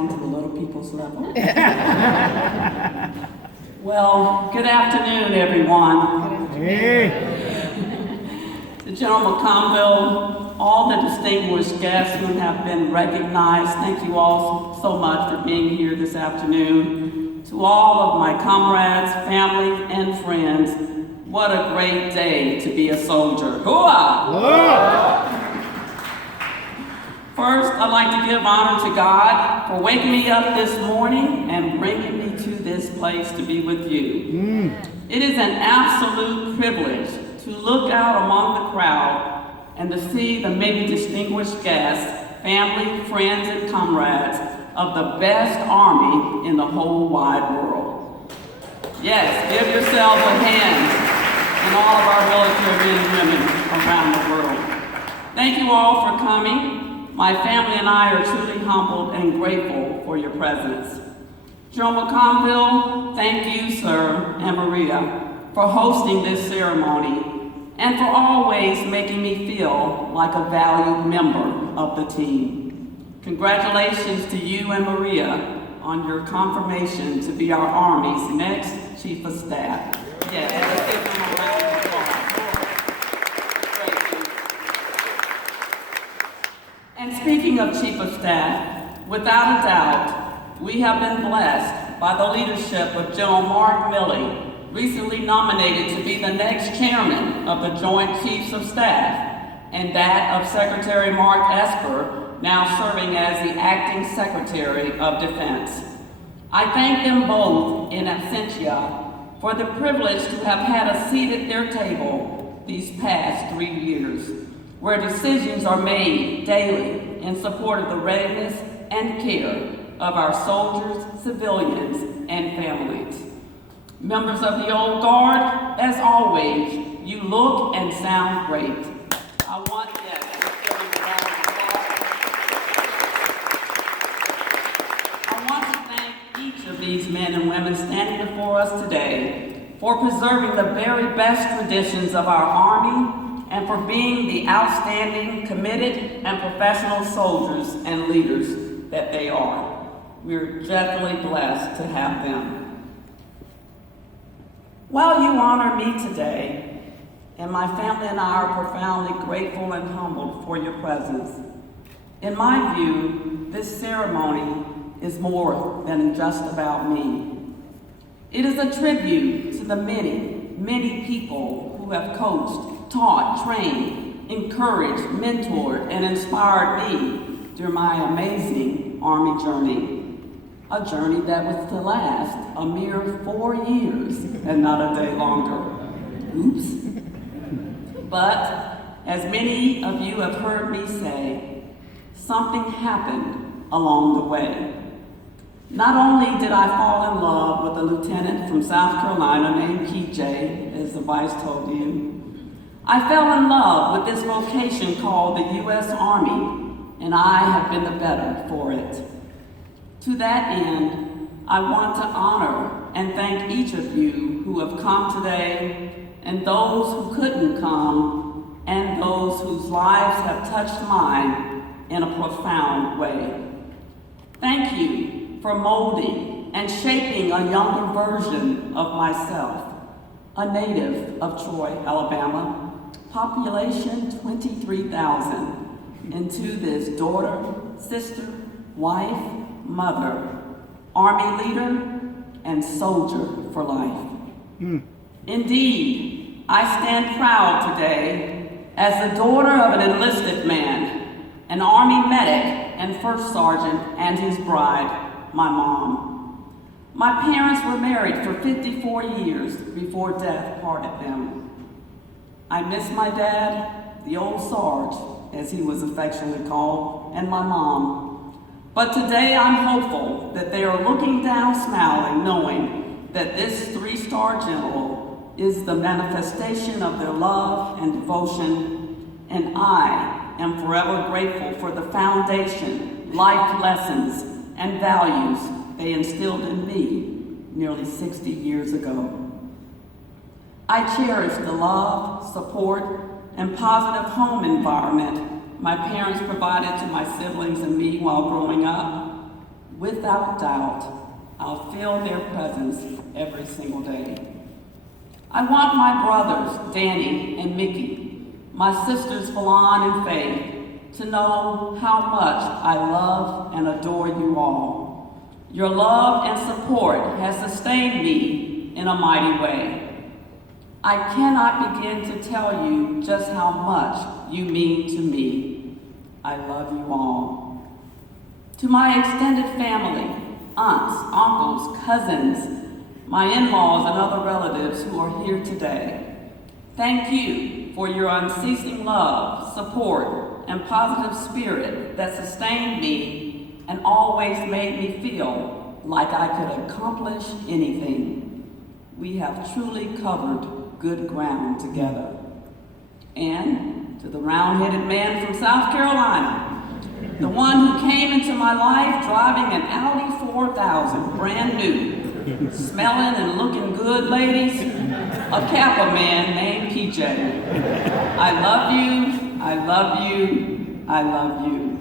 down to the little people's level. Well, good afternoon, everyone. Hey. To General McConville, all the distinguished guests who have been recognized, thank you all so much for being here this afternoon. To all of my comrades, family, and friends, what a great day to be a soldier. Hooah! First, I'd like to give honor to God for waking me up this morning and bringing me to this place to be with you. It is an absolute privilege to look out among the crowd and to see the many distinguished guests, family, friends, and comrades of the best Army in the whole wide world. Yes, give yourselves a hand and all of our military men and women around the world. Thank you all for coming. My family and I are truly humbled and grateful for your presence. General McConville, thank you, sir, and Maria, for hosting this ceremony and for always making me feel like a valued member of the team. Congratulations to you and Maria on your confirmation to be our Army's next Chief of Staff. Yes, let's give them a round of applause. And speaking of Chief of Staff, without a doubt, we have been blessed by the leadership of General Mark Milley, recently nominated to be the next chairman of the Joint Chiefs of Staff, and that of Secretary Mark Esper, now serving as the Acting Secretary of Defense. I thank them both in absentia for the privilege to have had a seat at their table these past 3 years, where decisions are made daily in support of the readiness and care of our soldiers, civilians, and families. Members of the Old Guard, as always, you look and sound great. I want to thank each of these men and women standing before us today for preserving the very best traditions of our Army and for being the outstanding, committed, and professional soldiers and leaders that they are. We're definitely blessed to have them. While you honor me today, and my family and I are profoundly grateful and humbled for your presence, in my view, this ceremony is more than just about me. It is a tribute to the many, many people who have coached, taught, trained, encouraged, mentored, and inspired me during my amazing Army journey. A journey that was to last a mere 4 years and not a day longer. Oops. But as many of you have heard me say, something happened along the way. Not only did I fall in love with a lieutenant from South Carolina named PJ, as the vice told you, I fell in love with this vocation called the U.S. Army, and I have been the better for it. To that end, I want to honor and thank each of you who have come today, and those who couldn't come, and those whose lives have touched mine in a profound way. Thank you for molding and shaping a younger version of myself, a native of Troy, Alabama, population 23,000, into this daughter, sister, wife, mother, Army leader, and soldier for life. Indeed, I stand proud today as the daughter of an enlisted man, an Army medic and first sergeant, and his bride, my mom. My parents were married for 54 years before death parted them. I miss my dad, the old Sarge, as he was affectionately called, and my mom. But today I'm hopeful that they are looking down smiling, knowing that this 3-star general is the manifestation of their love and devotion, and I am forever grateful for the foundation, life lessons, and values they instilled in me nearly 60 years ago. I cherish the love, support, and positive home environment my parents provided to my siblings and me while growing up. without doubt, I'll feel their presence every single day. I want my brothers, Danny and Mickey, my sisters, Falon and Faye, to know how much I love and adore you all. Your love and support has sustained me in a mighty way. I cannot begin to tell you just how much you mean to me. I love you all. To my extended family, aunts, uncles, cousins, my in-laws and other relatives who are here today, thank you for your unceasing love, support, and positive spirit that sustained me and always made me feel like I could accomplish anything. We have truly covered good ground together. And to the round-headed man from South Carolina, the one who came into my life driving an Audi 4000, brand new, smelling and looking good, ladies, a Kappa man named PJ. I love you, I love you, I love you.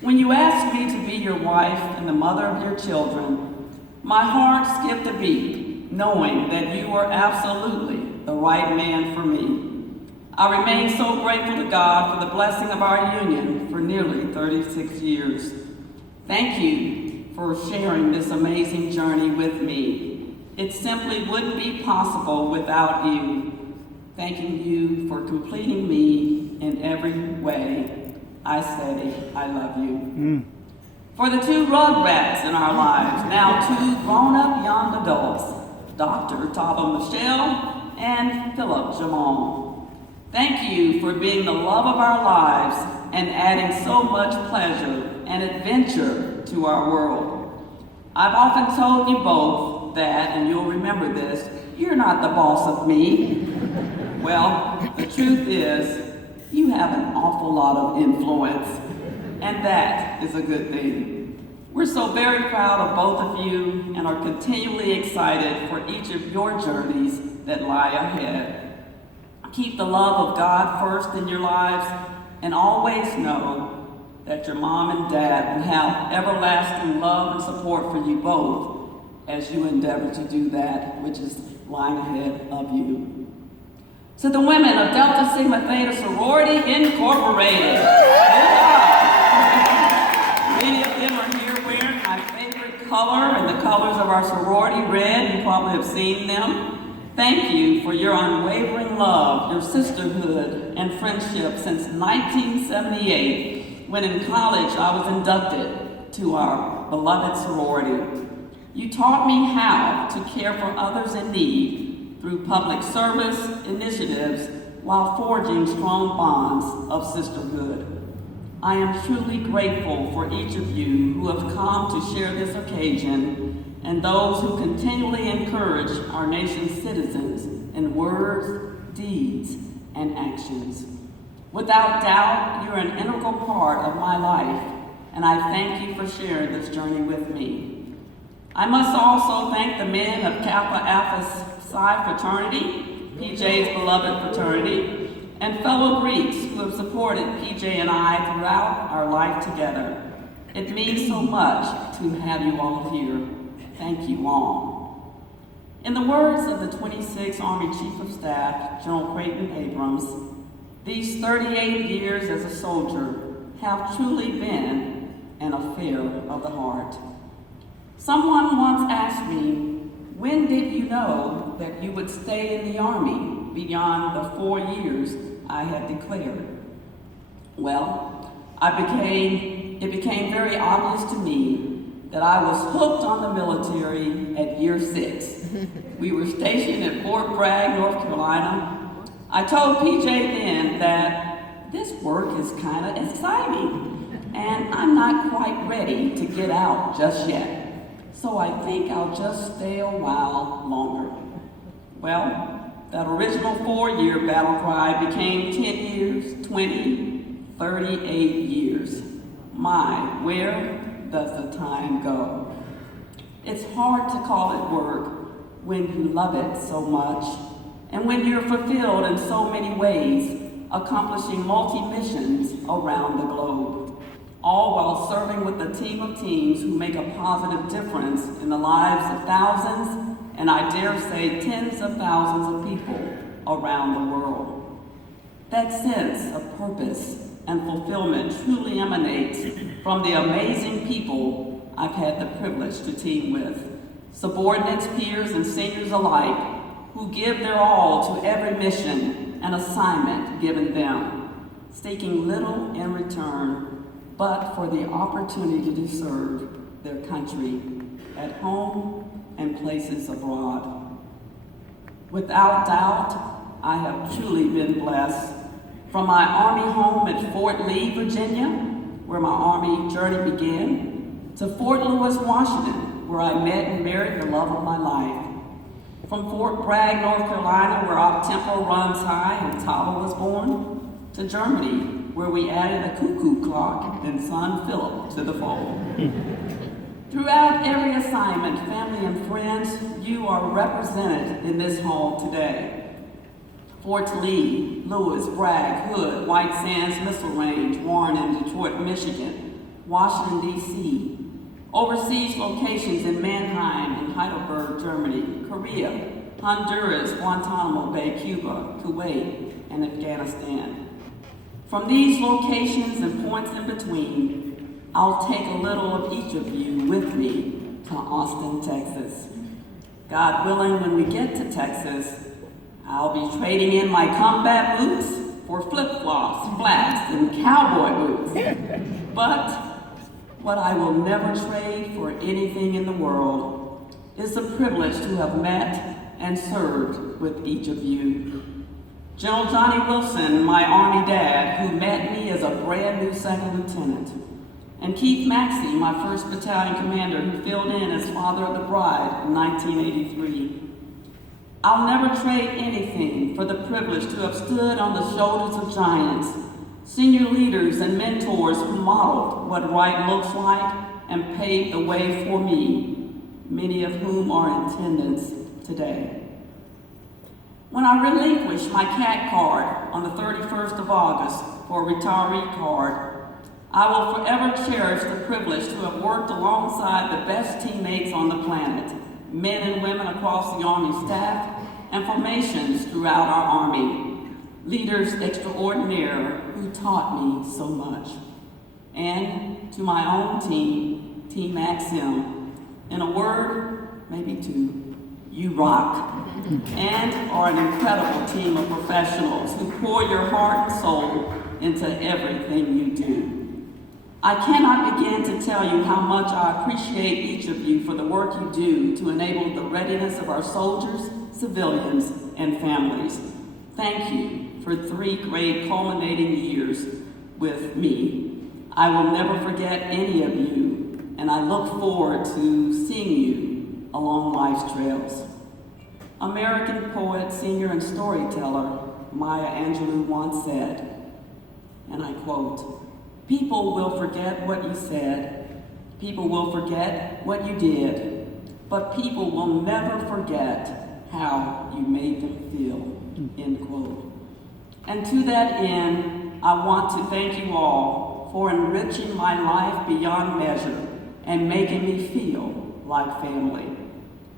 When you asked me to be your wife and the mother of your children, my heart skipped a beat, knowing that you were absolutely the right man for me. I remain so grateful to God for the blessing of our union for nearly 36 years. Thank you for sharing this amazing journey with me. It simply wouldn't be possible without you. Thanking you for completing me in every way. I say I love you. For the two rugrats in our lives, now two grown-up young adults, Dr. Tava Michelle and Philip Jamal. Thank you for being the love of our lives and adding so much pleasure and adventure to our world. I've often told you both that, and you'll remember this, you're not the boss of me. Well, the truth is, you have an awful lot of influence, and that is a good thing. We're so very proud of both of you and are continually excited for each of your journeys that lie ahead. Keep the love of God first in your lives, and always know that your mom and dad will have everlasting love and support for you both as you endeavor to do that which is lying ahead of you. To the women of Delta Sigma Theta Sorority Incorporated. Many of them are here wearing my favorite color and the colors of our sorority, red. You probably have seen them. Thank you for your unwavering love, your sisterhood, and friendship since 1978, when in college I was inducted to our beloved sorority. You taught me how to care for others in need through public service initiatives while forging strong bonds of sisterhood. I am truly grateful for each of you who have come to share this occasion and those who continually encourage our nation's citizens in words, deeds, and actions. Without doubt, you're an integral part of my life, and I thank you for sharing this journey with me. I must also thank the men of Kappa Alpha Psi fraternity, PJ's beloved fraternity, and fellow Greeks who have supported PJ and I throughout our life together. It means so much to have you all here. Thank you all. In the words of the 26th Army Chief of Staff, General Creighton Abrams, these 38 years as a soldier have truly been an affair of the heart. Someone once asked me, when did you know that you would stay in the Army beyond the 4 years I had declared? Well, it became very obvious to me that I was hooked on the military at year 6. We were stationed at Fort Bragg, North Carolina. I told PJ then that this work is kind of exciting, and I'm not quite ready to get out just yet. So I think I'll just stay a while longer. Well, that original 4-year battle cry became 10 years, 20, 38 years. My, where does the time go? It's hard to call it work when you love it so much. and when you're fulfilled in so many ways, accomplishing multi-missions around the globe, all while serving with a team of teams who make a positive difference in the lives of thousands, and I dare say tens of thousands of people around the world. That sense of purpose and fulfillment truly emanates from the amazing people I've had the privilege to team with, subordinates, peers, and seniors alike, who give their all to every mission and assignment given them, seeking little in return but for the opportunity to serve their country at home and places abroad. Without doubt, I have truly been blessed. From my Army home at Fort Lee, Virginia, where my Army journey began, to Fort Lewis, Washington, where I met and married the love of my life. From Fort Bragg, North Carolina, where our tempo runs high and Tava was born, to Germany, where we added a cuckoo clock and son Philip to the fold. Throughout every assignment, family and friends, you are represented in this hall today. Fort Lee, Lewis, Bragg, Hood, White Sands Missile Range, Warren, and Detroit, Michigan, Washington, D.C., overseas locations in Mannheim and Heidelberg, Germany, Korea, Honduras, Guantanamo Bay, Cuba, Kuwait, and Afghanistan. From these locations and points in between, I'll take a little of each of you with me to Austin, Texas. God willing, when we get to Texas, I'll be trading in my combat boots for flip-flops, flats, and cowboy boots. But what I will never trade for anything in the world is the privilege to have met and served with each of you. General Johnny Wilson, my Army dad, who met me as a brand new second lieutenant, and Keith Maxey, my 1st Battalion commander, who filled in as father of the bride in 1983. I'll never trade anything for the privilege to have stood on the shoulders of giants, senior leaders and mentors who modeled what right looks like and paved the way for me, many of whom are in attendance today. When I relinquished my CAT card on the 31st of August for a retiree card, I will forever cherish the privilege to have worked alongside the best teammates on the planet, men and women across the Army staff and formations throughout our Army, leaders extraordinaire who taught me so much. And to my own team, Team Maxim, in a word, maybe two, you rock, and are an incredible team of professionals who pour your heart and soul into everything you do. I cannot begin to tell you how much I appreciate each of you for the work you do to enable the readiness of our soldiers, civilians, and families. Thank you for 3 great culminating years with me. I will never forget any of you, and I look forward to seeing you along life's trails. American poet, singer, and storyteller Maya Angelou once said, and I quote, "People will forget what you said, people will forget what you did, but people will never forget how you made them feel," end quote. And to that end, I want to thank you all for enriching my life beyond measure and making me feel like family.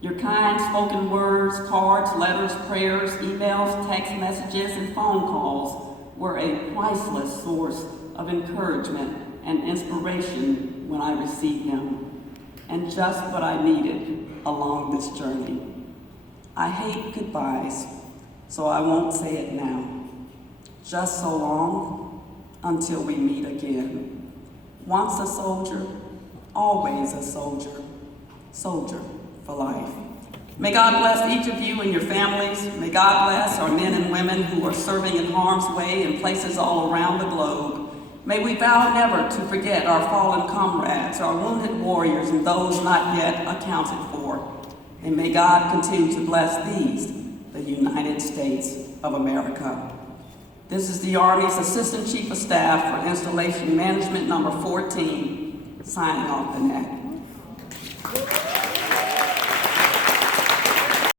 Your kind spoken words, cards, letters, prayers, emails, text messages, and phone calls were a priceless source of encouragement and inspiration when I received them, and just what I needed along this journey. I hate goodbyes, so I won't say it now. Just so long until we meet again. Once a soldier, always a soldier. Soldier for life. May God bless each of you and your families. May God bless our men and women who are serving in harm's way in places all around the globe. May we vow never to forget our fallen comrades, our wounded warriors, and those not yet accounted for. And may God continue to bless these, the United States of America. This is the Army's Assistant Chief of Staff for Installation Management number 14, signing off the net.